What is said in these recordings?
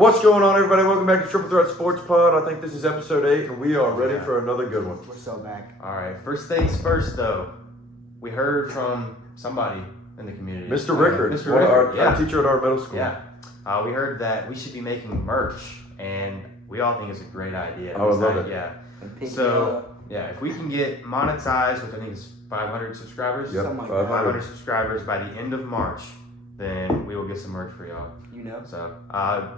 What's going on, everybody? Welcome back to Triple Threat Sports Pod. I think this is episode 8, and we are ready for another good one. We're so back. All right. First things first, though. We heard from somebody in the community. Mr. Rickard, Mr. Rickard, our teacher at our middle school. Yeah. We heard that we should be making merch, and we all think it's a great idea. I would love it. Yeah. So, if we can get monetized with, I think it's 500 subscribers. Yep, Something like 500 subscribers by the end of March, then we will get some merch for y'all. You know. So,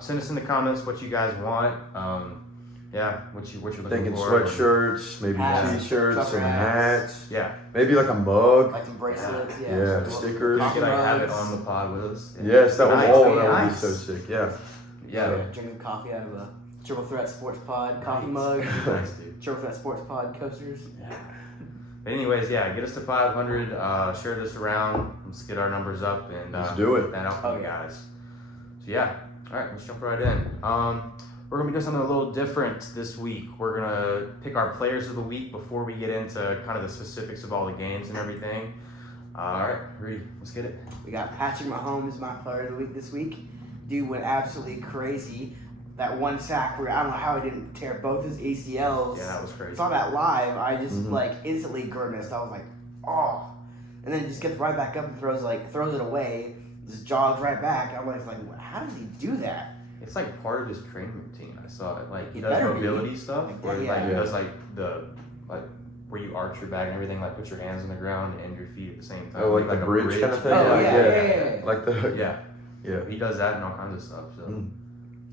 send us in the comments what you guys want. What you're looking Thinking for. sweatshirts, maybe Hats, t-shirts, trucker some hats. Yeah. Maybe like a mug. Like some bracelets. Yeah, stickers. You could have it mugs. on the pod with us. Yes, that would Nice. that would be Nice. so sick. Yeah. Yeah. Drinking coffee out of a Triple Threat Sports Pod coffee mug. Nice, dude. Triple Threat Sports Pod coasters. Yeah. But anyways, get us to 500. Share this around. Let's get our numbers up and Let's do it. That out for you guys. So all right, let's jump right in. We're gonna be doing something a little different this week. We're gonna pick our players of the week before we get into kind of the specifics of all the games and everything. All right, Reed, let's get it. We got Patrick Mahomes, my player of the week this week. Dude went absolutely crazy. That one sack where I don't know how he didn't tear both his ACLs. Yeah, that was crazy. I saw that live. I just instantly grimaced. I was like, oh. And then just gets right back up and throws it away. Just jogs right back. I'm like, how does he do that? It's like part of his training routine. I saw it. Like he It does better mobility be. stuff, where he does the where you arch your back and everything, like put your hands on the ground and your feet at the same time. Oh, like the bridge kind of thing? Oh, yeah. Like the yeah. He does that and all kinds of stuff. So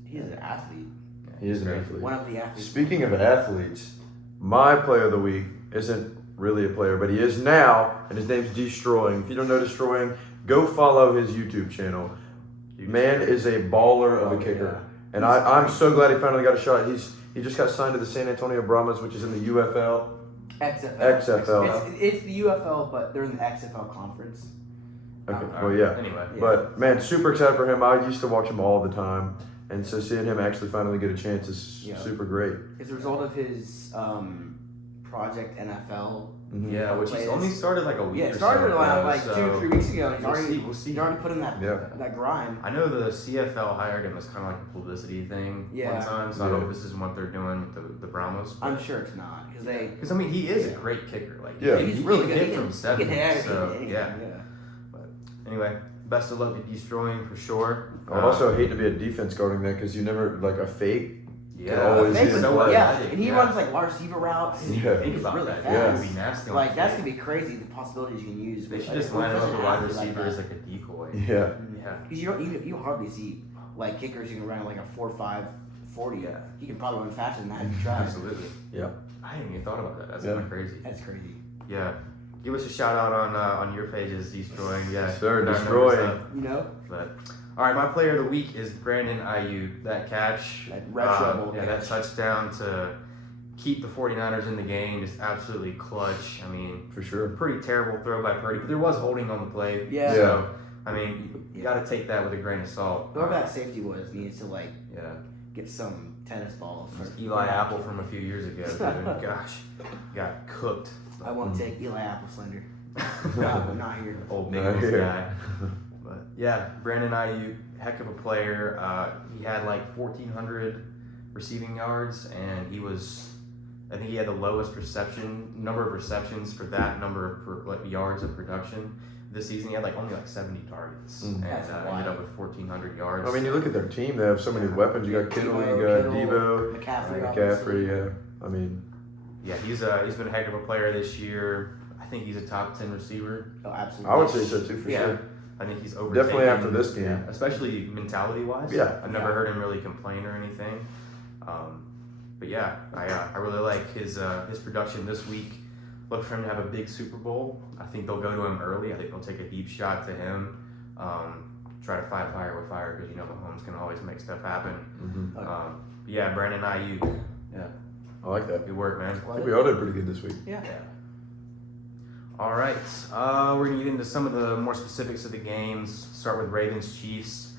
He's an athlete. yeah, he is an great. athlete. One of the athletes. Speaking of athletes, my player of the week isn't really a player, but he is now, and his name's Destroying. If you don't know Destroying, go follow his YouTube channel. Man is a baller of a kicker. And I'm so glad he finally got a shot. He just got signed to the San Antonio Brahmas, which is in the UFL. XFL. It's the UFL, but they're in the XFL conference. Okay, well, yeah. Anyway. But, man, super excited for him. I used to watch him all the time. And so seeing him actually finally get a chance is super great. As a result of his Project NFL. Yeah, which he's only started like a week or so. Yeah, it started like so 2 or 3 weeks ago. We'll see. He's already put in that grind. I know the CFL hired him as kind of like a publicity thing one time, so I don't know if this is what they're doing with the Brahmas. I'm sure it's not. Because, I mean, he is a great kicker. Like, he's really good. He hit from 70, he can so, But anyway, best of luck at Destroying for sure. I would also hate to be a defense guarding that because you never, like a fake. And he runs like wide receiver routes. Think about really that. fast. Yeah, it'd be nasty. Like that's gonna be crazy. The possibilities you can use. They should just line up the wide receiver as like a decoy. Yeah. Because you hardly see like kickers who can run like a 4.5 40. Yeah. He can probably run faster than that if he tries. Absolutely. Yeah. I hadn't even thought about that. That's kind of crazy. That's crazy. Yeah. Give us a shout out on your pages, Destroying. Yeah. Sure, Destroying. You know. But all right, my player of the week is Brandon Ayuk. That catch, that touchdown to keep the 49ers in the game is absolutely clutch. I mean, for sure. Pretty terrible throw by Purdy, but there was holding on the play. Yeah. So, I mean, you got to take that with a grain of salt. Whoever that safety needs to get some tennis balls. Eli Apple from a few years ago. Dude. Gosh, got cooked. I won't take Eli Apple slander. Not here. Old Bengals guy. But yeah, Brandon Ayuk, heck of a player. He had like 1,400 receiving yards, and I think he had the lowest number of receptions for that number of yards of production this season. He had only 70 targets, and ended up with 1,400 yards. I mean, you look at their team; they have so many weapons. You got Kittle, you got Debo, McCaffrey. Yeah, I mean, he's been a heck of a player this year. I think he's a top 10 receiver. Oh, absolutely. I would say so too, for sure. I think he's overtaken. Definitely after this game. Yeah, especially mentality-wise. Yeah. I've never heard him really complain or anything. But yeah, I really like his production this week. Look for him to have a big Super Bowl. I think they'll go to him early. I think they'll take a deep shot to him. Try to fight fire with fire because Mahomes can always make stuff happen. Mm-hmm. Brandon Ayuk. Yeah. I like that. Good work, man. I think we all did pretty good this week. Yeah. All right, we're going to get into some of the more specifics of the games. Start with Ravens-Chiefs.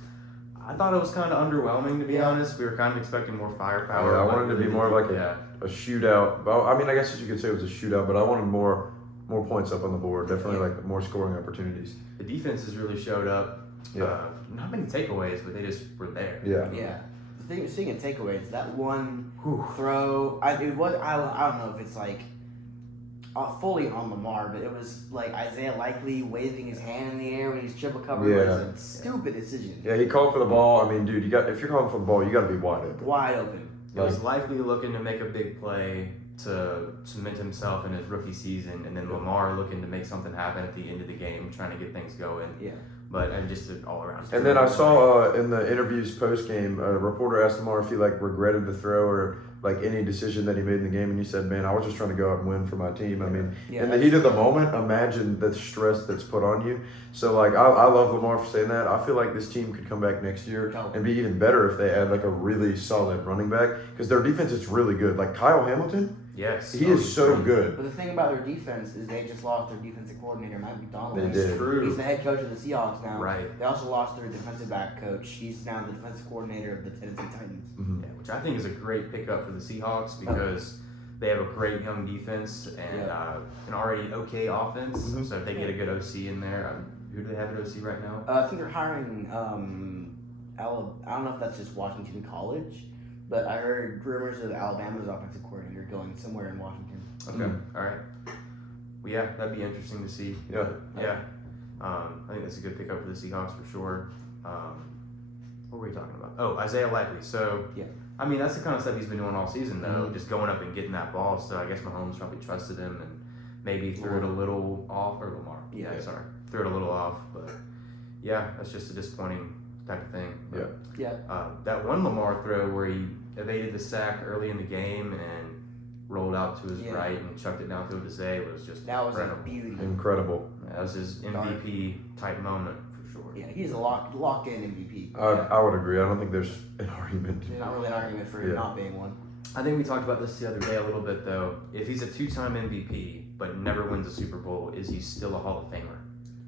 I thought it was kind of underwhelming, to be honest. We were kind of expecting more firepower. I wanted it to be more like a shootout. Well, I mean, I guess you could say it was a shootout, but I wanted more points up on the board. Definitely more scoring opportunities. The defenses really showed up. Yeah. Not many takeaways, but they just were there. Yeah. Yeah. Speaking of takeaways, that one throw, I don't know if it's like fully on Lamar, but it was like Isaiah Likely waving his hand in the air when he's triple covered. Yeah. It was a stupid decision. Yeah, he called for the ball. I mean, dude, if you're calling for the ball, you got to be wide open. Wide open. It was Likely looking to make a big play to cement himself in his rookie season, and then Lamar looking to make something happen at the end of the game, trying to get things going. Yeah. But just an all around. And then I saw in the interviews post game, a reporter asked Lamar if he like regretted the throw or like any decision that he made in the game, and he said, "Man, I was just trying to go out and win for my team." I mean, in the heat of the moment, imagine the stress that's put on you. So like, I love Lamar for saying that. I feel like this team could come back next year and be even better if they add like a really solid running back, because their defense is really good. Like Kyle Hamilton. Yes. He is so good. But the thing about their defense is they just lost their defensive coordinator, Mike McDonald. They did. True. He's the head coach of the Seahawks now. Right. They also lost their defensive back coach. He's now the defensive coordinator of the Tennessee Titans. Mm-hmm. Yeah, which I think is a great pickup for the Seahawks because they have a great young defense and an already okay offense. Mm-hmm. So if they get a good OC in there, who do they have at OC right now? I think they're hiring. I don't know if that's just Washington College, but I heard rumors of Alabama's offensive coordinator going somewhere in Washington. Okay. All right. Well, yeah, that'd be interesting to see. Yeah. Yeah. I think that's a good pickup for the Seahawks for sure. What were we talking about? Oh, Isaiah Likely. So, I mean, that's the kind of stuff he's been doing all season, though, just going up and getting that ball. So I guess Mahomes probably trusted him and maybe threw it a little off, or Lamar. Yeah. Sorry. Threw it a little off. But, yeah, that's just a disappointing type of thing. But, that one Lamar throw where he evaded the sack early in the game and rolled out to his right and chucked it downfield to Zay was just incredible. A beauty. Incredible. That was his MVP type moment for sure. Yeah, he's a locked in MVP. I would agree. I don't think there's an argument. There's not really an argument for not being one. I think we talked about this the other day a little bit though. If he's a 2-time MVP but never wins a Super Bowl, is he still a Hall of Famer?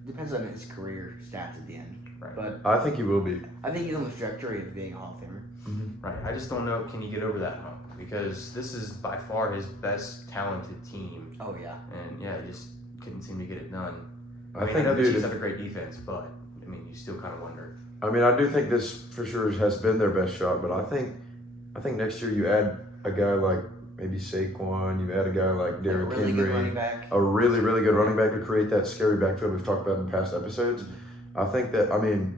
Depends on his career stats at the end. Right. But I think he will be. I think he's on the trajectory of being a Hall of Famer. Mm-hmm. Right. I just don't know, can he get over that hump? Because this is by far his best talented team. Oh yeah. And yeah, he just couldn't seem to get it done. I mean, think, I know the dude, Chiefs have a great defense, but I mean, you still kind of wonder. I mean, I do think this for sure has been their best shot, but I think next year you add a guy like maybe Saquon, you add a guy like Derrick really Henry, good running back. a really, really good running back to create that scary backfield we've talked about in past episodes. I think that, I mean,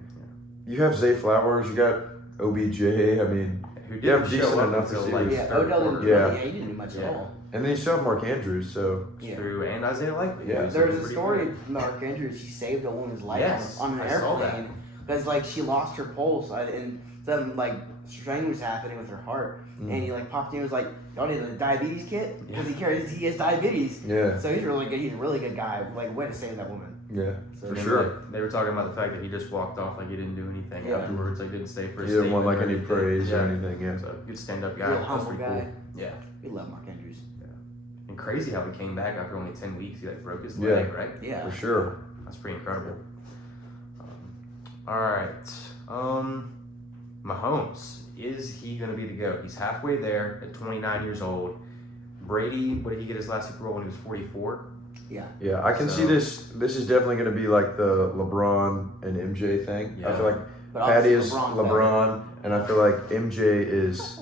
you have Zay Flowers, you got OBJ, I mean, you have decent enough receivers. Odell didn't he didn't do much at all. And then you still have Mark Andrews, so. True, and Isaiah Likely. Yeah. There was a story, Mark Andrews, he saved a woman's life on an airplane. Because, like, she lost her pulse and some, like, strain was happening with her heart. And he, like, popped in and was like, y'all need a diabetes kit? Because he has diabetes. Yeah. So he's really good. He's a really good guy. Like, way to save that woman. Yeah, so for sure. They were talking about the fact that he just walked off like he didn't do anything afterwards. Like, didn't stay for a He didn't want, statement like, any praise or anything. anything, yeah. So, good stand-up guy. Real humble guy. Cool. Yeah. We love Mark Andrews. Yeah. And crazy how he came back after only 10 weeks. He, like, broke his leg, right? Yeah. For sure. That's pretty incredible. All right. Mahomes. Is he going to be the GOAT? He's halfway there at 29 years old. Brady, what did he get his last Super Bowl when he was 44? Yeah. Yeah, I can see this. This is definitely going to be like the LeBron and MJ thing. Yeah. I feel like Patty is LeBron, and I feel like MJ is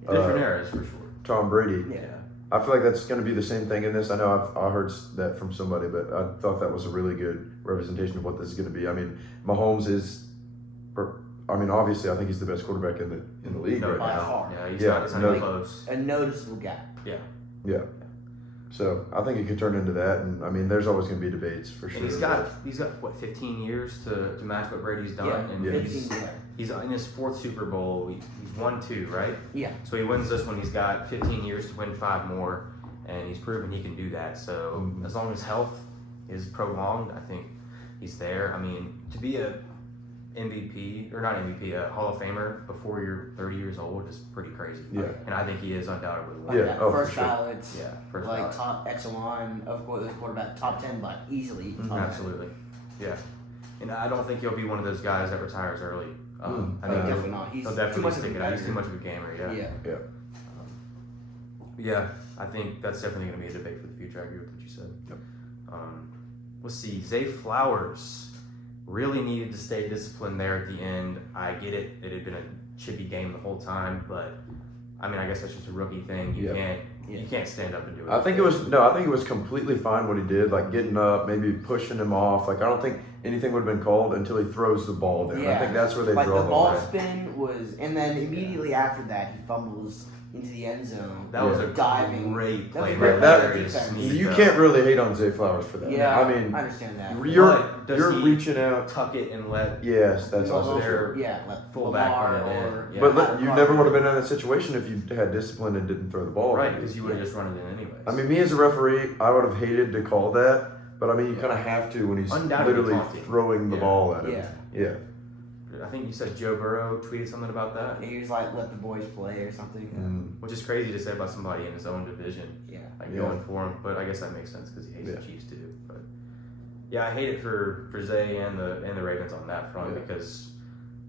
different eras for sure. Tom Brady. Yeah. I feel like that's going to be the same thing in this. I know I heard that from somebody, but I thought that was a really good representation of what this is going to be. I mean, Mahomes is. I mean, obviously, I think he's the best quarterback in the league right by now. far. Yeah, he's not even close. A noticeable gap. Yeah. So I think it could turn into that, and I mean, there's always going to be debates for sure. And he's got what 15 years to match what Brady's done, and he's in his 4th Super Bowl. He's won 2, right? Yeah. So he wins this one. He's got 15 years to win 5 more, and he's proven he can do that. So as long as health is prolonged, I think he's there. I mean, to be a MVP, or not MVP, a Hall of Famer before you're 30 years old is pretty crazy. Yeah. And I think he is undoubtedly one. Like first for sure. ballot. Yeah, first like ballot. top echelon of quarterback, top 10, but easily. Absolutely. Yeah. And I don't think he'll be one of those guys that retires early. I think definitely not. He'll definitely stick it out. He's too much of a gamer, Yeah. Yeah, I think that's definitely going to be a debate for the future. I agree with what you said. Yep. Let's see. Zay Flowers really needed to stay disciplined there at the end. I get it. It had been chippy game the whole time. But I mean, I guess that's just a rookie thing. You can't stand up and do it. I think it was completely fine what he did, like getting up, maybe pushing him off. Like I don't think anything would have been called until he throws the ball there. Yeah. I think that's where they like draw the ball line. spin was, and then immediately after that he fumbles into the end zone. That was a diving great That was play. a great Right play there. for It's defense. neat, You though. can't really hate on Zay Flowers for that. Yeah, I mean, I understand that. you're But does you're he reaching out. tuck it and let Yes, that's Well, also their true. like fullback Lamar run it in. or Yeah. But you never would have been in that situation if you had discipline and didn't throw the ball. right because you would have just run it in anyways. I mean, me as a referee, I would have hated to call that, but I mean, you kind of have to when he's Undoubtedly literally taunting. throwing the Yeah. ball at him. Yeah. I think you said Joe Burrow tweeted something about that, He was like, "Let the boys play" or something. which is crazy to say about somebody in his own division, Yeah. like Yeah. going for him. But I guess that makes sense because he hates Yeah. the Chiefs too. But yeah, I hate it for Zay and the Ravens on that front Yeah. because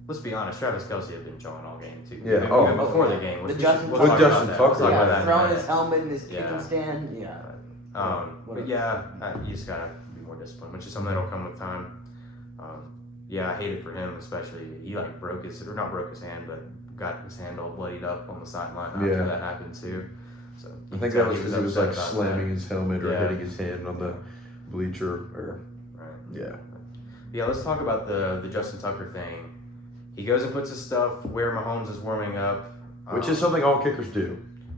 let's be honest, Travis Kelce had been jawing all game too. Yeah. Even before the game. The Justin we'll With talk about Justin that. We'll Tucker. talk about Yeah, that in a throwing minute. his helmet in his Yeah. kicking stand. Yeah. But yeah, you just gotta be more disciplined, which is something that'll come with time. Yeah, I hate it for him, especially he like not broke his hand, but got his hand all bloodied up on the sideline after Yeah. that happened too. So I think that was because he was like upset about slamming his helmet or Yeah. hitting his hand on the bleacher. Or that. Right. yeah, Yeah, let's talk about the Justin Tucker thing. He goes and puts his stuff where Mahomes is warming up, which is something all kickers do.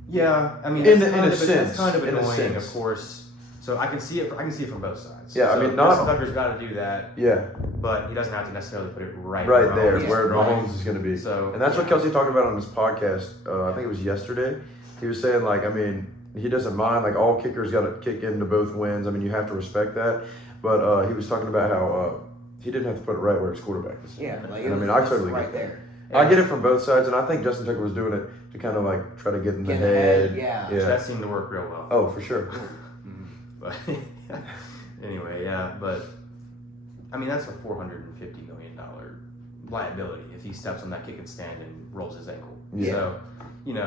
Yeah, I mean, In it's a kind of- sense, it's kind of in a annoying, sense. of course. So I can see it. I can see it from both sides. Yeah, I so mean, not- Justin Tucker's got to do that, Yeah, but he doesn't have to necessarily put it right there, Mahomes is where throwing. Mahomes is going to be. So And that's what Kelsey talked about on his podcast. I think it was yesterday. He was saying like, I mean, he doesn't mind. Like all kickers got to kick into both wins. I mean, you have to respect that. But he was talking about how he didn't have to put it right where his quarterback is. Yeah. Like, And I it mean, was I totally right get that. there. I get it from both sides, and I think Justin Tucker was doing it to kind of like try to get in the Get in the head. head, yeah. So that seemed to work real well. Oh, for sure. But anyway, yeah. But I mean, that's a $450 million liability if he steps on that kick and stand and rolls his ankle. Yeah. So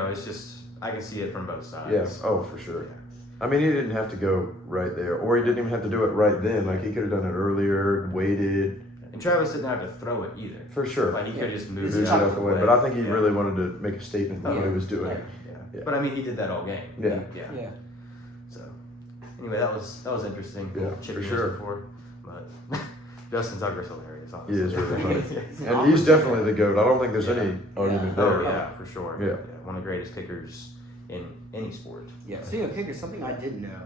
it's just I can see it from both sides. Yes. Oh, for sure. I mean, he didn't have to go right there, or he didn't even have to do it right then. Like he could have done it earlier, waited. And Travis didn't have to throw it either. For sure. Like he could have just moved Moved it out of the way. But I think he Yeah. really wanted to make a statement about what he was doing. Yeah. Yeah. But I mean, he did that all game. Yeah. Yeah. So anyway, that was interesting. Yeah, Chippy for sure. Before, but Justin Tucker's hilarious. He Honestly. is really funny. He's an And he's awesome definitely the GOAT. I don't think there's any argument Oh there. yeah, for sure. Yeah. One of the greatest kickers in any sport. Yeah, speaking of kickers, something I didn't know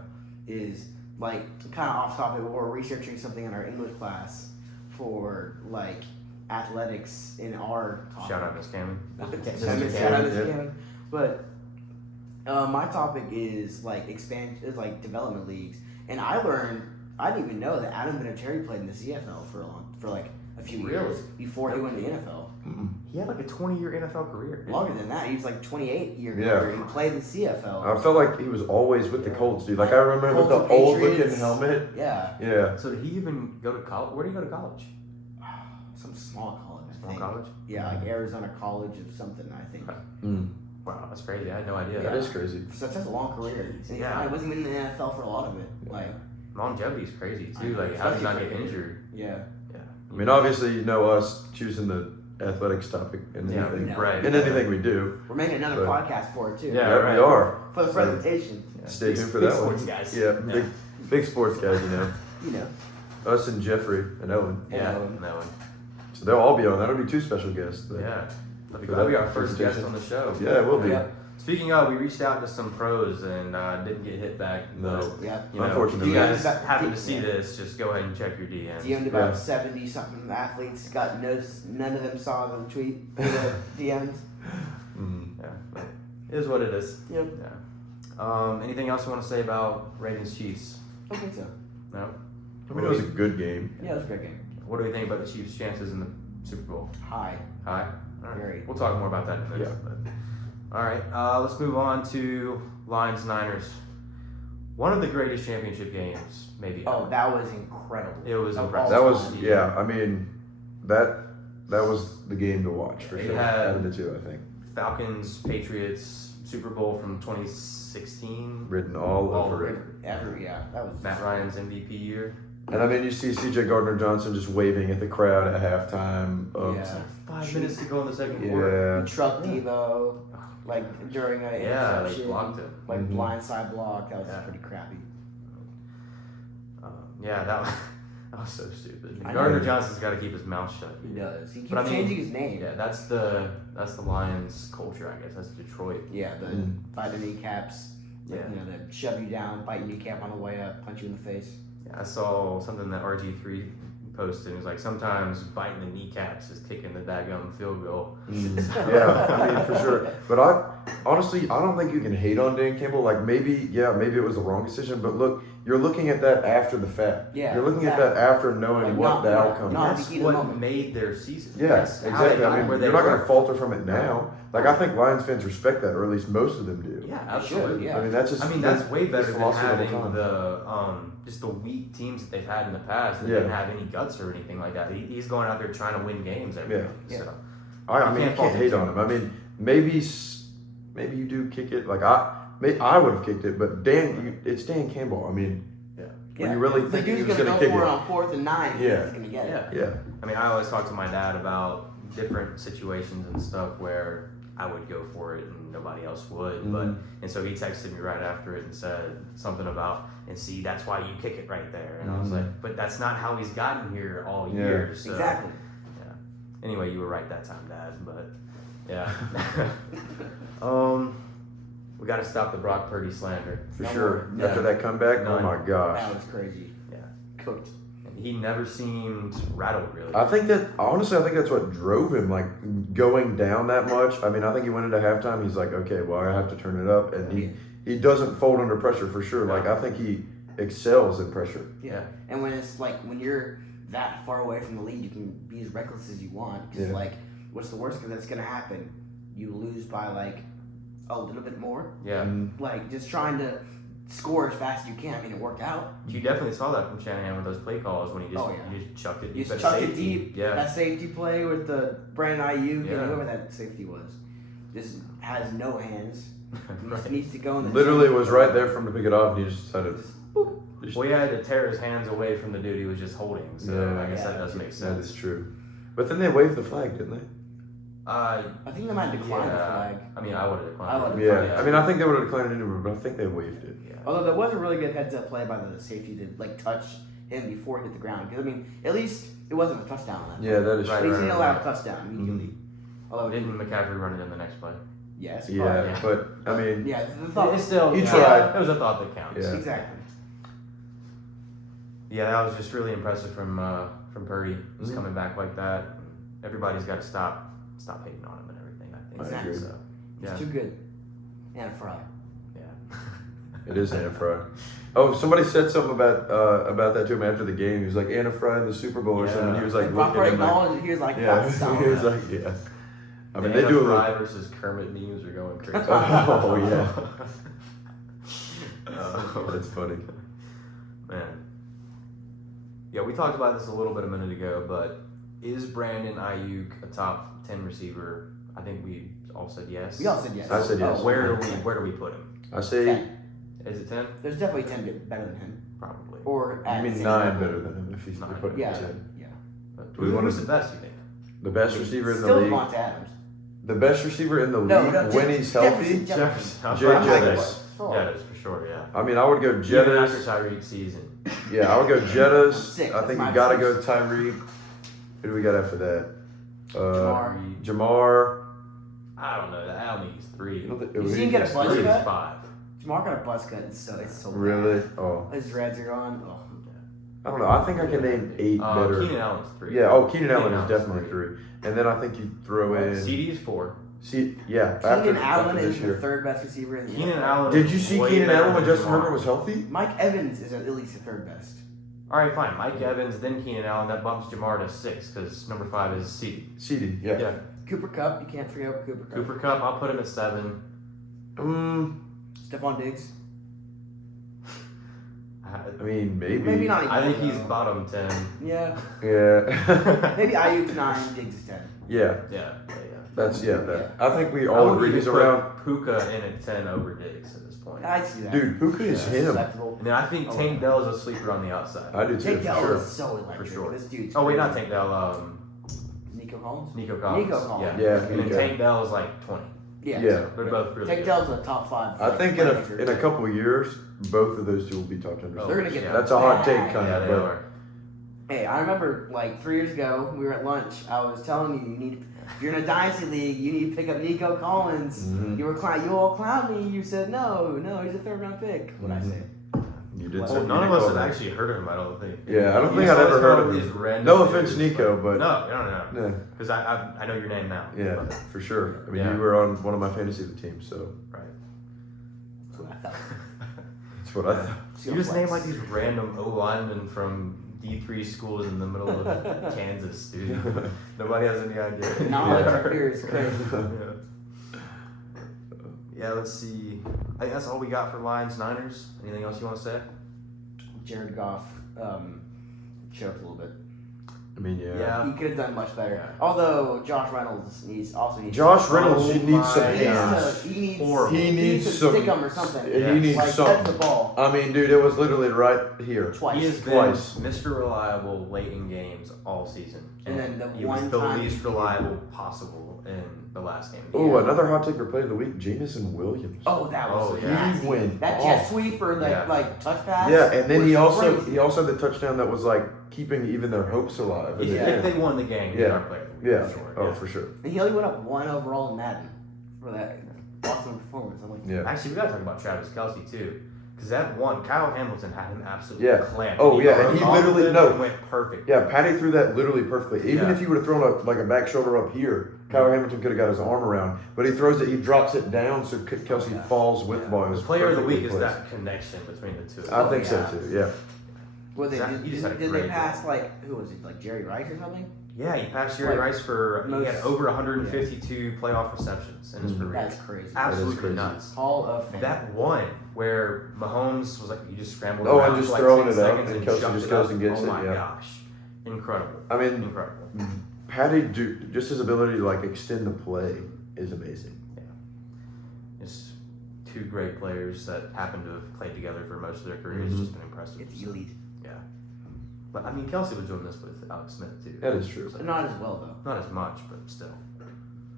is like kind of off topic. We were researching something in our English class for like athletics in our topic. Shout out Miss Cameron. Shout out Miss Cameron. But my topic is like development leagues, and I didn't even know that Adam Vinatieri played in the CFL for like a few years before he went to the NFL. He had like a 20-year NFL career. Longer than that, he was like 28-year Yeah. career. He played in the CFL. I felt like he was always with the Colts, dude. Like I remember with Colts the and old looking Patriots. helmet. Yeah. Yeah. So did he even go to college? Where did he go to college? Some small college, I Small think. college? Yeah, like Arizona College or something, I think. Wow, that's crazy. I had no idea. That is crazy. So that's a long career. And Yeah. he wasn't even in the NFL for a lot of it. Like, Longevity is crazy I too. know, Like, how did he not especially get for- injured? yeah. I mean, obviously, you know us choosing the athletics topic and Yeah, anything, no. right. and anything we do. We're making another But- podcast for it, too. Yeah, Yeah, right. we are. For the So, presentation. Stay tuned for Big that one. sports guys. Yeah, big sports guys, you know. You know. Us and Jeffrey and Owen. Yeah, Owen. that one. So they'll all be on. That'll be two special guests. But Yeah. That'll For be that our first guest presentation. on the show. Yeah, it will be. Yeah. Speaking of, we reached out to some pros and didn't get hit back. No. But, Yeah. you know, Unfortunately. if you guys Yeah. happen to see this, just go ahead and check your DMs. DM'd about Yeah. 70 something athletes. Got none of them saw the tweet. The DMs. Mm. Yeah, but it is what it is. Yep. Yeah. Anything else you want to say about Ravens Chiefs? I think so. No. I mean, it was a good game. Yeah, it was a great game. What do we think about the Chiefs' chances in the Super Bowl? High. High. All right. Very. We'll talk more about that in a minute. Yeah. But, all right. Let's move on to Lions Niners. One of the greatest championship games, maybe. Oh, ever. that was incredible. It was Of impressive. That was, time. yeah. I mean, that was the game to watch for It sure. had- Out of the two, I think. Falcons, Patriots, Super Bowl from 2016. Written all All over over it. Yeah, that was. Matt Ryan's MVP year. And I mean, you see C.J. Gardner-Johnson just waving at the crowd at halftime. Yeah. 5 minutes to go in the second quarter. Yeah. He trucked Debo, like during a Yeah, they interception, blocked him. like blindside block. That was pretty crappy. Yeah, that was so stupid. I know. Gardner Johnson's got to keep his mouth shut. He does. He keeps But I mean, changing his name. Yeah, that's the Lions' culture, I guess. That's Detroit. Yeah, the bite the kneecaps. Like, you know, the shove you down, bite your kneecap on the way up, punch you in the face. Yeah, I saw something that RG3 posted. It was like sometimes biting the kneecaps is kicking the daggum field goal. Yeah, I mean, for sure. But honestly, I don't think you can hate on Dan Campbell. Like, maybe it was the wrong decision, but look, you're looking at that after the fact. Yeah, you're looking at that after knowing what the outcome That's is. what made their season. Yeah, That's how they exactly. got I mean, where you're they not going were. to falter from it now. Like, I think Lions fans respect that, or at least most of them do. Yeah, absolutely. Yeah. I mean, that's just. That's way better than philosophy of the having time. the just the weak teams that they've had in the past that didn't have any guts or anything like that. He's going out there trying to win games every week. So I mean, you can't hate on him. I mean, maybe you do kick it. Like I would have kicked it, but it's Dan Campbell. I mean, when you really think he was going to kick it on 4th and 9, he's going to get it. Yeah. I mean, I always talk to my dad about different situations and stuff where I would go for it and nobody else would. And so he texted me right after it and said something about, and see, that's why you kick it right there. And I was like, but that's not how he's gotten here all year. So, exactly. Yeah. Anyway, you were right that time, Dad. But yeah. We got to stop the Brock Purdy slander. For sure. After that comeback, oh my gosh. That was crazy. Yeah. Cooked. He never seemed rattled, really. I think that's what drove him, like, going down that much. I mean, I think he went into halftime, he's like, okay, well, I have to turn it up. And he doesn't fold under pressure for sure. Like, I think he excels in pressure. Yeah. And when it's like, when you're that far away from the lead, you can be as reckless as you want. Because, like, what's the worst that's going to happen? You lose by, like, a little bit more. Yeah. Like, just trying to score as fast as you can. I mean, it worked out. You definitely saw that from Shanahan with those play calls when he just, you just chucked it deep. You just chucked it deep. Yeah. That safety play with the Brandon Ayuk and whoever that safety was just has no hands. He just needs to go in the Literally was right there for him to pick it off, and he just decided Well, he had to tear his hands away from the dude he was just holding. So I guess that does make sense. That is true. But then they waved the flag, didn't they? I think they might decline the flag. I mean, I would have declined it. I mean, I think they would have declined it anyway, but I think they waived it. Yeah. Although there was a really good heads-up play by the safety to like touch him before he hit the ground. Because I mean, at least it wasn't a touchdown on that. Yeah, that is At true. least he didn't allow a touchdown immediately. Although didn't McCaffrey run it in the next play? Yes. Yeah, but I mean, the thought it's still he tried. It was a thought that counts. Yeah. Exactly. Yeah, that was just really impressive from Purdy. Just coming back like that. Everybody's got to stop hating on him and everything. I think. Exactly. So, He's too good. And a fry. Yeah. It is Anna Fry. Oh, somebody said something about that to him after the game. He was like, Anna Fry in the Super Bowl or something. He was like, proper acknowledged. He was like, he was like, yeah. I mean, they do Fry versus Kermit memes are going crazy. Oh yeah. That's funny. Man. Yeah, we talked about this a little bit a minute ago, but is Brandon Ayuk a top 10 receiver? I think we all said yes. We all said yes. I said yes. Where do we put him? I say 10. Is it 10? There's definitely 10 better than him. Probably. Or I mean 9 better than him if he's not putting yeah. 10. Yeah. But Do we want who's to- the best, you think? The best receiver in the Still league. Devontae Adams. The best receiver in the league when he's healthy. Jefferson. Jay Jettis. Jettis, for sure, yeah. I mean, I would go Even after Jettis. Tyreek's season. Yeah, I would go Jettis. Sick. I think My you got to go six. Tyreek. Who do we got after that? Jamar. I don't know. I don't think he's 3. You see him get a buzz 3 is cut? 5. Jamar got a buzz cut. It's so Really? bad. Oh, His dreads are gone. Oh. I don't know. I think I can name 8 better. Keenan Allen's 3. Yeah. Oh, Keenan Allen is Allen's definitely 3. And then I think you throw in. CD's 4. Yeah. Keenan Allen after is this the year. 3rd best receiver in the Keenan NFL. Allen. Did you see way Keenan better Allen when than Justin Jamar. Herbert was healthy? Mike Evans is at least the 3rd best. All right, fine. Mike Evans, then Keenan Allen. That bumps Jamar to 6 because number 5 is CD. CD. Yeah. Cooper Kupp. You can't forget about Cooper Kupp. Cooper Kupp, I'll put him at 7. Stephon Diggs. I mean, maybe. Maybe not even. I think he's though. bottom 10. Yeah. Yeah. Maybe Ayuk's 9, Diggs is 10. Yeah. Yeah. That's that. I think we I all would agree even he's put around. Puka in at 10 over Diggs at this point. I see that. Dude, Puka is him. Acceptable. And then I think Tank Dell is a sleeper on the outside. I do too, Tank for Dell sure. is so electric. For sure. This dude's Oh wait, not crazy. Tank Dell. Nico Collins? Nico Collins. Nico Collins. Yeah. Yeah, And then Nico. Tank Dell is like 20. Yeah. Yeah. They're both really Tank good. Dell's a top 5. I think in playmaker. a couple of years, both of those two will be top 10. Oh, They're gonna get yeah. That's a hot take, bag. kind Yeah, of. they But are. Hey, I remember like 3 years ago, we were at lunch. I was telling you, if you're in a dynasty league, you need to pick up Nico Collins. Mhm. You all clowned me. You said no, he's a 3rd round pick. What I say? you did. Well, say None of Nico us have Collins. actually heard of him, I don't think. Yeah, I don't You think I've always ever heard call of these him. random No offense, dudes, Nico, like- but No. yeah, Because I know your name now. yeah, But- for sure. I mean, Yeah. you were on one of my fantasy teams, so Right. That's what I thought. that's what I thought. You just name like these random O linemen from D3 schools in the middle of Kansas, dude. Nobody has any idea. Knowledge up here is crazy. Yeah, let's see. I think that's all we got for Lions Niners. Anything else you want to say? Jared Goff choked a little bit. I mean, yeah. Yeah. He could have done much better. Yeah. Although Josh Reynolds needs. Josh Reynolds Oh needs some my hands. He needs. Horrible. He needs to some. stick him or something. He Yeah. needs Like catch something. the ball I mean, dude, it was literally right here. twice. He has been Twice. Mr. Reliable late in games all season. And then the he one was the time least he- reliable possible in the last game. Oh, Yeah. another hot take for play of the week: Jamison Williams. Oh, that was Oh, yeah. nasty. He went That off. jet sweep or that Yeah. like touch pass. Yeah, and then was he also crazy. had the touchdown that was like keeping even their hopes alive. If, Yeah. if they won the game, he'd Yeah. be our player. Yeah. For sure. Oh, yeah. for sure. And he only went up 1 overall in Madden for that awesome performance. I'm like, Yeah. Actually, we gotta talk about Travis Kelce too, because that one, Kyle Hamilton had him absolutely Yeah. clamped. Oh, yeah, and he off literally- it no. and went perfect. Yeah, Patty threw that literally perfectly. Even Yeah. if he would have thrown a back shoulder up here, Kyle Hamilton could have got his arm around. But he throws it, he drops it down, so Kelsey Yeah. falls with Yeah. the ball. It was The player of the perfectly week is placed. that connection between the two. I think yeah. so too. Yeah. what they Exactly. He just had a did they great pass like who was it like Jerry Rice or something? Yeah, he passed Jerry Like, Rice for he had most- over 152 playoff receptions in his career. That's crazy. Absolutely crazy. nuts. Hall of Fame. That one where Mahomes was like, you just scrambled Oh, around and just for like throwing 10 it up, seconds and Kelce jumped just it goes up. and gets oh it, my yeah. gosh, incredible! I mean, Incredible. Patty, just his ability to like extend the play is amazing. It's two great players that happen to have played together for most of their careers. Mhm. It's just been impressive. it's elite. But I mean, Kelce was doing this with Alex Smith too. That is true. But not as well though. Not as much, but still.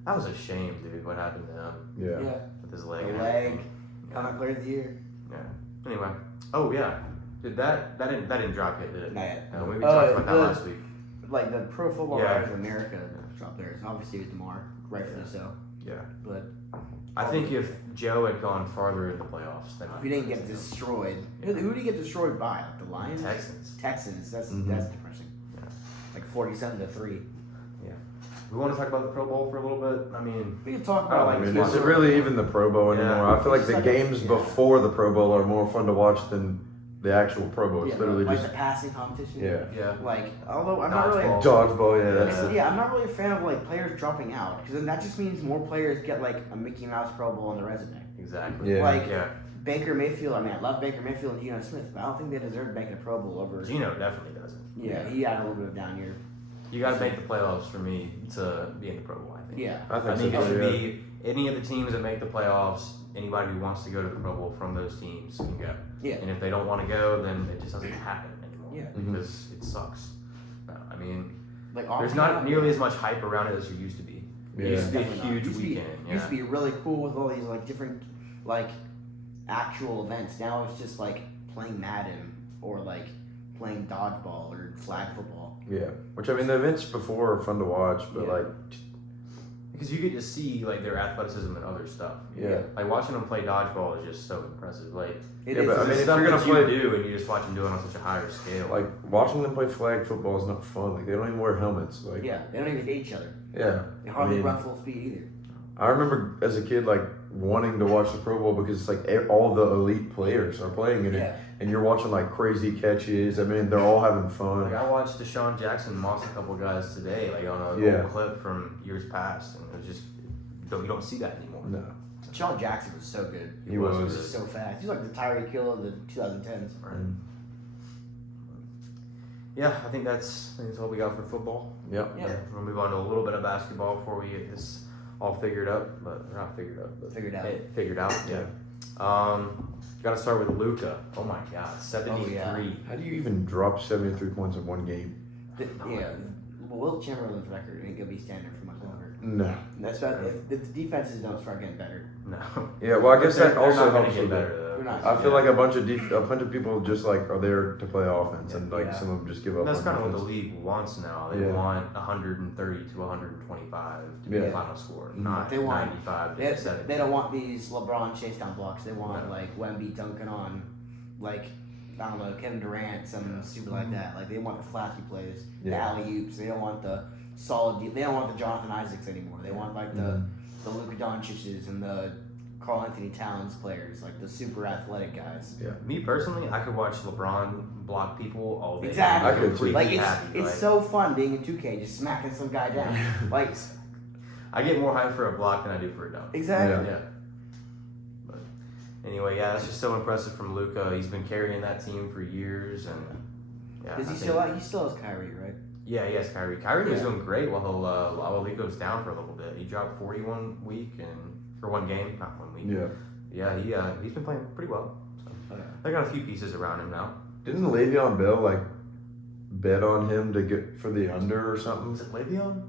That was a shame, dude. What happened to him Yeah. with his leg? The and leg. everything. Comeback player of the year. Yeah. Anyway. Oh yeah. Dude, that didn't drop yet, did it? Not yet. No, we talked about that the- last week. Like the Pro Football Yeah. Writers of America dropped theirs. And obviously it was DeMar, rightfully so. Yeah. But I think if Joe had gone farther in the playoffs, then he didn't get destroyed. Who did he get destroyed by? Like the Lions? Texans. Texans. That's Mhm. that's depressing. Yeah. Like 47-3. We want to talk about the Pro Bowl for a little bit. I mean, We can talk I about like I like mean, this is it one. really even the Pro Bowl Yeah. anymore? I feel like It's the like games yeah. before the Pro Bowl are more fun to watch than the actual Pro Bowl. It's Yeah, literally like just the passing competition. yeah. yeah. Like although I'm not really. Dodgeball. Dodgeball, yeah, that's Yeah. it. Yeah, I'm not really a fan of like players dropping out because then that just means more players get like a Mickey Mouse Pro Bowl on the resume. Exactly. Yeah. Like Yeah. Baker Mayfield. I mean, I love Baker Mayfield and Geno Smith, but I don't think they deserve making a Pro Bowl over. Gino definitely doesn't. Yeah, he had a little bit of down year. You got to make the playoffs for me to be in the Pro Bowl, I think. Yeah, I I think think so it should too. Yeah. be any of the teams that make the playoffs, anybody who wants to go to the Pro Bowl from those teams can go. Yeah. And if they don't want to go, then it just doesn't happen anymore. Yeah. Mhm. Because it sucks. I mean, like there's not nearly as much hype around it as there used to be. Yeah. It used to be a Definitely not. huge Used to be- weekend. Used to be really cool with all these like different like actual events. Now it's just like playing Madden or like playing dodgeball or flag football. Yeah. Which I mean, the events before are fun to watch, but Yeah. like, Because you get to see like their athleticism and other stuff. yeah. Like watching them play dodgeball is just so impressive. Like It Yeah, is. but I mean, it's if stuff you're gonna that play- you do and you just watch them do it on such a higher scale. Like watching them play flag football is not fun. Like they don't even wear helmets. Like yeah, they don't even hate each other. yeah. They hardly I mean, run full speed either. I remember as a kid like wanting to watch the Pro Bowl because it's like all the elite players are playing in it, Yeah. and you're watching like crazy catches. I mean, they're all having fun. Like I watched Deshaun Jackson moss a couple guys today, like on a Yeah. old clip from years past, and it was just you don't see that anymore. No, Sean Jackson was so good. he was. He was so fast. He's like the Tyreek Hill of the 2010s. Right. Yeah, I think that's all we got for football. Yep. Yeah. We'll move on to a little bit of basketball before we get this all figured up, but not figured up, but Figured out. Figured out, yeah. Got to start with Luka. Oh my God, 73. How do you even drop 73 points in one game? Will Chamberlain's record ain't gonna be standard for much longer. No. That's about if the defenses don't start getting better. No. Yeah, well, I guess that They're also not gonna helps get with better it. though. They're not. I feel like a bunch of people just like are there to play offense, and like Yeah. some of them just give up. That's on kind of what defense. the league wants now. They Yeah. want 130 to 125 to be the final score, not They want- 95 to 70. They don't want these LeBron chase down blocks. They want like Wemby dunking on, like I don't know, Kevin Durant, some stupid like that. Like they want the flashy plays, the alley oops. They don't want the solid. They don't want the Jonathan Isaacs anymore. They want like the Luka Doncic's and the Karl Anthony Towns players, like the super athletic guys. Yeah. Me personally, I could watch LeBron block people all day. Exactly. I could too. Completely Like happy. it's so fun being in 2K, just smacking some guy down. Like I get more hype for a block than I do for a dunk. exactly. Yeah. But anyway, that's just so impressive from Luka. He's been carrying that team for years, and Is he he still has Kyrie, right? Yeah, he has Kyrie. Kyrie was doing great while he goes down for a little bit. He dropped 41 week for one game, not 1 week. Yeah. He's been playing pretty well. So they got a few pieces around him now. Didn't Le'Veon Bell like bet on him to get for the under or something? Was it Le'Veon?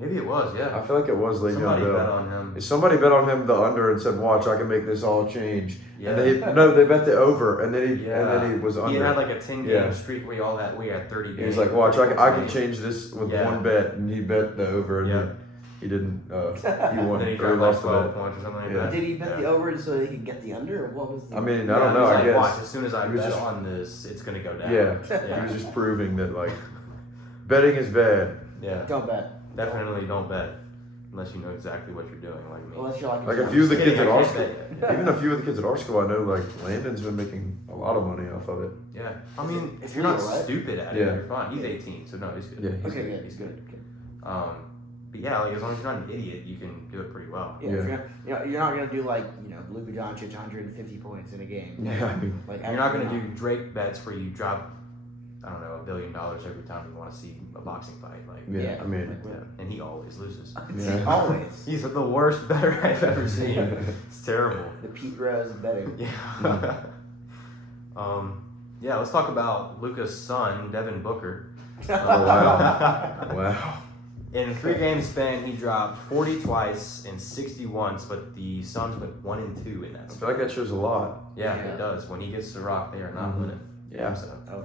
Maybe it was. Yeah. I feel like it was Le'Veon Somebody Bell. bet on him. Somebody bet on him the under and said, "Watch, I can make this all change." Yeah. And they bet the over, and then he was under. He had like a 10-game Yeah. streak where we had 30 games. He was like, "Watch, I can change this with one bet," and he bet the over, and he didn't. He won. Then he or dropped like lost the 12 bet. points or something like Yeah. that. Did he bet the over so they could get the under, or what was the? I mean, I Yeah, don't know. he was I like, guess. Watch, as soon as I He was bet just- on this, it's gonna go down. Yeah. He was just proving that like betting is bad. Yeah. Don't bet. Definitely don't bet unless you know exactly what you're doing, like me. Unless you're Like a few of the kids at I our can't school, bet yet. even a few of the kids at our school, I know like Landon's been making a lot of money off of it. Yeah. I mean, if It's you're not legal, right? stupid at it, Yeah. you're fine. He's 18, so no, he's good. Yeah, he's Okay, good. He's good. But yeah, like as long as you're not an idiot, you can do it pretty well. Yeah, if you're not gonna do like Luka Doncic 150 points in a game. Yeah, I mean, Like You're not gonna do Drake bets where you drop, I don't know, $1 billion every time you want to see a boxing fight. Like, yeah, I mean, and he always loses. yeah. always He's the worst better I've ever seen. It's terrible. the Pete Rose betting. Yeah. Yeah. Let's talk about Luka's son, Devin Booker. Oh, wow, wow. In 3 games span, he dropped 40 twice and 60 once, but the Suns went 1 and 2 in that. I feel like that shows a lot. Yeah, Yeah. it does. When he gets to rock, they are not winning. Yeah. So, Oh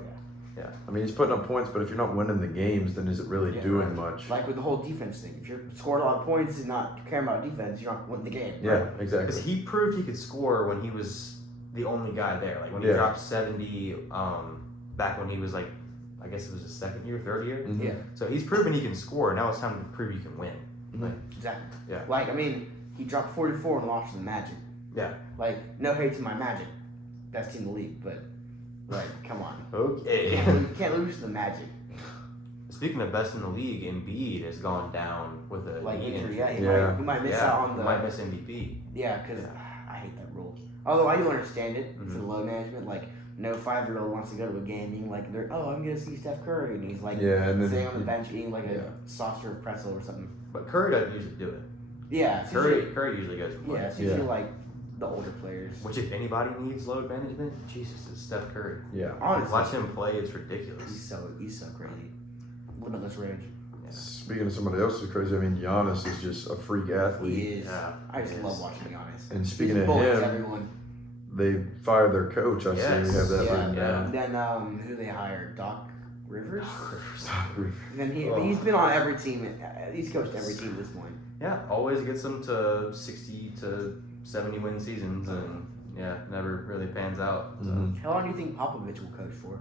yeah. I mean, he's putting up points, but if you're not winning the games, then is it really doing much? Like with the whole defense thing, if you're scoring a lot of points and not caring about defense, you're not winning the game. Yeah, because exactly. he proved he could score when he was the only guy there. Like when he Yeah. dropped 70, back when he was like, I guess it was his second year, third year. Mhm. Yeah. So he's proven he can score. Now it's time to prove he can win. Like, Exactly. Yeah. Like I mean, he dropped 44 and lost to the Magic. yeah. Like no hate to my Magic, best team in the league, but like come on, Okay. you can't lose to the Magic. Speaking of best in the league, Embiid has gone down with a Like knee injury, injury. yeah, he might miss out on he the might miss MVP. yeah, because I hate that rule. Although I do understand it for Mhm. the load management, like. No 5-year-old wants to go to a game being like, I'm gonna see Steph Curry, and he's like Yeah, and then sitting on the bench eating like a Yeah. soft serve pretzel or something. But Curry doesn't usually do it. Yeah, it's Curry usually, usually goes and plays. it's usually like the older players. Which, if anybody needs load management, Jesus, it's Steph Curry. Yeah. Honestly, Watch him play; it's ridiculous. he's so crazy, limitless range. Speaking of somebody else who's crazy, I mean, Giannis is just a freak athlete. He is. Yeah, I just he love is. watching Giannis. And speaking of bullies him, everyone. they fired their coach. I see Yes. we have that Yeah. written down. Then who they hired? Doc Rivers. Sorry. Then Oh. he's been on every team. He's coached every team at this point. Yeah, always gets them to 60 to 70 win seasons, and never really pans out. So. Mhm. How long do you think Popovich will coach for?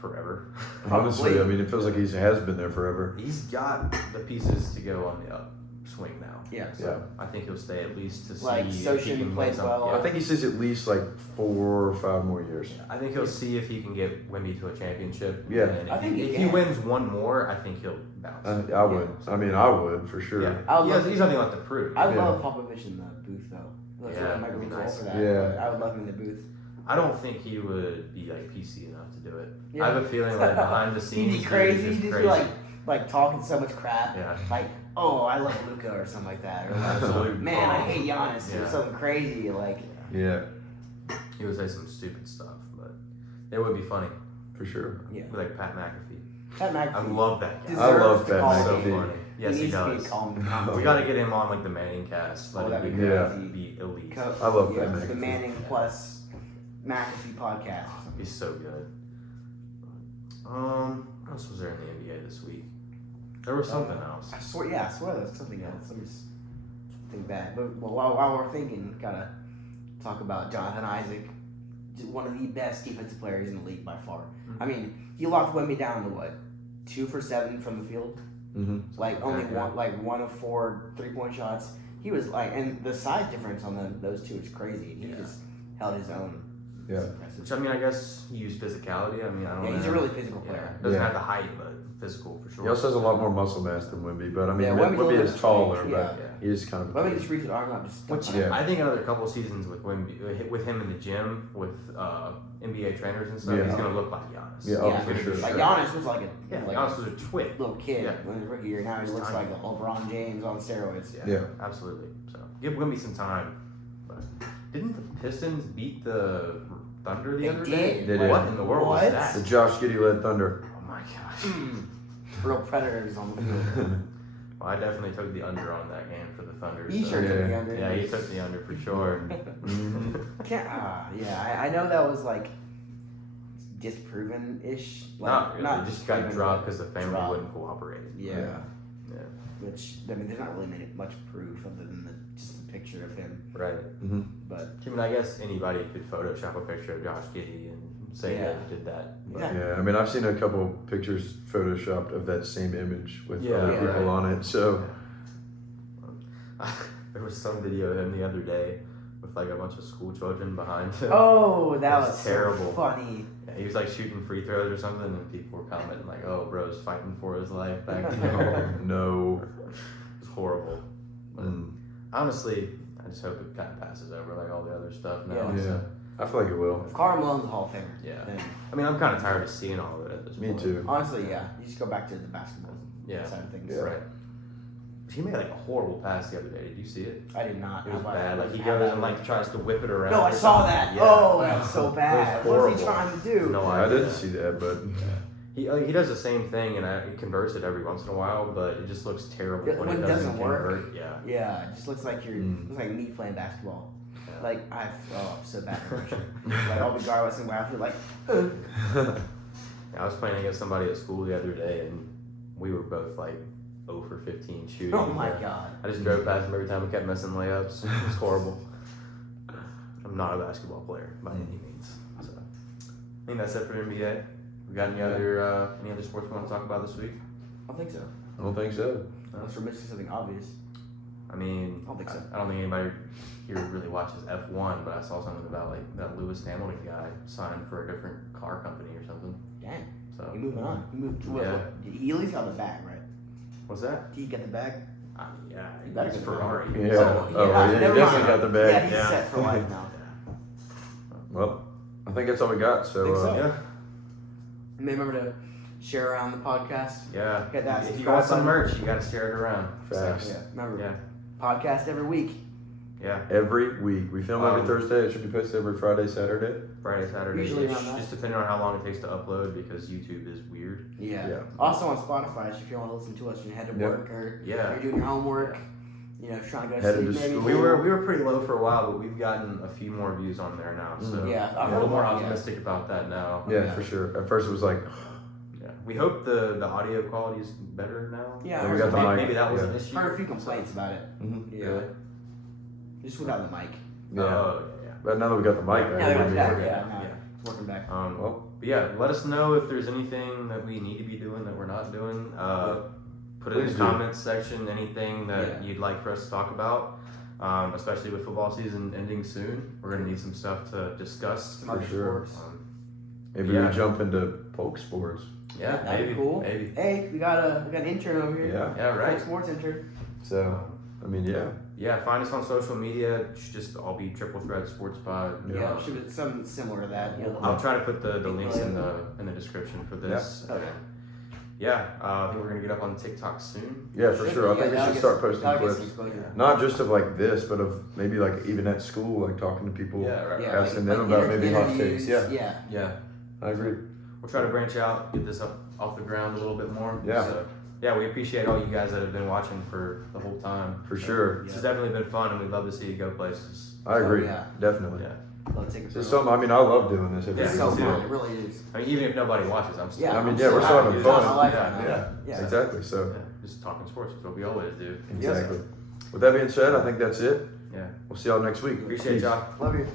Forever. Honestly, Probably. I mean, it feels like he has been there forever. He's got the pieces to go on the upswing now. Yeah. So I think he'll stay at least to see Like, if he Sochin can plays win some. well. Yeah. I think he says at least like 4 or 5 more years. I think he'll see if he can get Wemby to a championship. Yeah. And if, I think if he he can. wins one more, I think he'll bounce. I would. I mean, I would for sure. Yeah. I would He love has nothing left to prove. I Yeah. love Popovich in the booth though. That's Yeah, what I might that'd be be too old nice. for that. Yeah. but I would love him in the booth. I don't think he would be like PC enough to do it. Yeah. I have a feeling like behind the scenes, He'd be crazy. he's He'd just crazy. be like talking so much crap. Yeah. Like oh, I love Luka or something like that, or like, man, I hate Giannis or something crazy like. Yeah. He would say some stupid stuff, but it would be funny. For sure. Yeah. Like Pat McAfee. Pat McAfee. I love that guy. I love deserves Pat So McAfee. funny. Yes, he needs to does. be calm. We got to get him on like the Manning cast. Let that'd him be be elite. I love Pat The McAfee. Manning plus McAfee podcast. He's so good. What else was there in the NBA this week? There was something else. I swear there's something else. Let me just think back. But while we're thinking, gotta talk about Jonathan Isaac, one of the best defensive players in the league by far. Mm-hmm. I mean, he locked Wemby down to 2 for 7 from the field. Mm-hmm. Like only one of 4 3-point shots. He was like, and the size difference on those two is crazy. He just held his own. Yeah. It's impressive. Which, I mean, I guess he used physicality. I mean, I don't know. He's a really physical player. Doesn't Yeah. have the height, but physical for sure. He also has a lot more muscle mass than Wemby, but I mean, Yeah, Wemby's a Wemby little is bit taller, strange, but yeah. he is kind of. Let me just reach his arm up. Which Yeah. I think another couple of seasons with Wemby, with him in the gym with NBA trainers and stuff, Yeah. he's gonna look like Giannis. Yeah, oh, He's for gonna sure. be Like sure. Giannis was like Giannis was a twit. little kid Yeah. when he was rookie year. Now he He's looks tiny. like a LeBron James on steroids. Yeah. Absolutely. So give Wemby some time. But didn't the Pistons beat the Thunder the They other did. day? They What did. in the world What? was that? The Josh Giddey led Thunder. Oh my gosh. Real predators on the field. Well, I definitely took the under on that game for the Thunder. He so- sure took Yeah. the under. Yeah, he took the under for sure. I know that was like disproven-ish. Like, Not really. Just got disproven, dropped because the family dropped. wouldn't cooperate. Yeah. Yeah. Yeah. Which I mean, there's not really much proof other than just the picture of him. Right. Mm-hmm. But I mean, I guess anybody could Photoshop a picture of Josh Giddey and say Yeah. that he did that. But Yeah. Yeah, I mean, I've seen a couple pictures photoshopped of that same image with other Yeah. people on it. So There was some video of him the other day with like a bunch of school children behind him. oh, that That's was terrible. So funny. Yeah, he was like shooting free throws or something, and people were commenting like, "Oh, bro's fighting for his life back there." oh, no. It's horrible. But Mm. honestly, I just hope it kind of passes over like all the other stuff now. Yeah. Yeah. So, I feel like it will. If Karl Malone's a Hall of Famer. Yeah. Then, I mean, I'm kind of tired of seeing all of it at this Me point. too. honestly, yeah. You just go back to the basketball Yeah. side of things. Yeah. Right. He made like a horrible pass the other day. Did you see it? I did not. It was How bad. about- Like he how goes about- and like tries to whip it around. No, I or saw something. that. Yeah. Oh, that was so bad. It was What was he horrible. trying to do? No I idea. didn't see that, but He does the same thing, and he converts it every once in a while, but it just looks terrible Yeah, when when it it doesn't doesn't work. convert. Yeah. Yeah, it just looks like you're looks like me playing basketball. Yeah. Like I'm so bad at motion. Like I'll be guard wrestling by after like I was playing against somebody at school the other day, and we were both like 0 for 15 shooting. oh my Yeah. god. I just drove past him every time. We kept missing layups. It was horrible. I'm not a basketball player by any means. So I think that's it for NBA. We got any other sports we want to talk about this week? I don't think so. I don't think so. Unless we're missing something obvious. I mean, I don't think so. I don't think anybody here really watches F1, but I saw something about like that Lewis Hamilton guy signed for a different car company or something. Dang. So He moving on. He moved. Yeah. He at least got the bag, right? what's that? Did he get the bag? Yeah, He better it's get Ferrari. Yeah. So, Oh, yeah, he never definitely mind. got the bag. Yeah, he's Yeah. set for life now. Well, I think that's all we got. So, Think so. Yeah, And remember to share around the podcast. yeah. Get that If you subscribe want some button. merch, you got to share it around. Facts. Yeah. Remember, Yeah, podcast every week. yeah. every week we film every Um, Thursday. It should be posted every Friday, Saturday. Friday, Saturday, Usually around that. just depending on how long it takes to upload because YouTube is weird. Yeah. Yeah. Also on Spotify, if you want to listen to us, you head to Yep. work or Yeah. you're doing your homework. You know, if you're trying to go to Headed sleep, to maybe. school. We were pretty low for a while, but we've gotten a few more views on there now. So Yeah, I've I'm a heard little more about it, optimistic about that now. Yeah, Yeah. for sure. At first, it was like, Yeah, we hope the audio quality is better now. Yeah, we I got the heard, mic. Maybe that was Yeah. an issue. heard a few complaints about it. Yeah. Really? Just without the mic. yeah. Oh, yeah. But now that we got the mic, Yeah, back, Yeah, we'll it's be back. working. Yeah, no, Yeah. it's working back. Well, But yeah, let us know if there's anything that we need to be doing that we're not doing. Put it in Please the do. comments section, anything that Yeah. you'd like for us to talk about, especially with football season ending soon. We're going to need some stuff to discuss. Other sure. sports. Yeah. maybe we jump into Polk sports. Yeah, That'd maybe. be cool. Maybe. Hey, we got an intern over here. Yeah. Yeah, right. Sports intern. So, I mean, yeah. Yeah, find us on social media. It should just all be Triple Threat Sports Pod. Yeah, should be something similar to that. You know, I'll try to put the links in the description for this. Yeah. Okay. I think we're gonna get up on TikTok soon. Yeah, for sure. I think we should start posting clips. Exposure. Not just of like this, but of maybe like even at school, like talking to people, asking them about maybe hot takes. Yeah. I agree. We'll try to branch out, get this up off the ground a little bit more. Yeah. So, yeah, we appreciate all you guys that have been watching for the whole time. For sure. This has definitely been fun, and we'd love to see you go places. I agree. Yeah. Definitely. Yeah. It's something. I mean, I love doing this. It's so fun. It really is. I mean, even if nobody watches, I'm still. I mean, we're still having fun. Yeah. Exactly. So. Just talking sports is what we always do. Exactly. With that being said, I think that's it. Yeah. We'll see y'all next week. Appreciate y'all. Love you.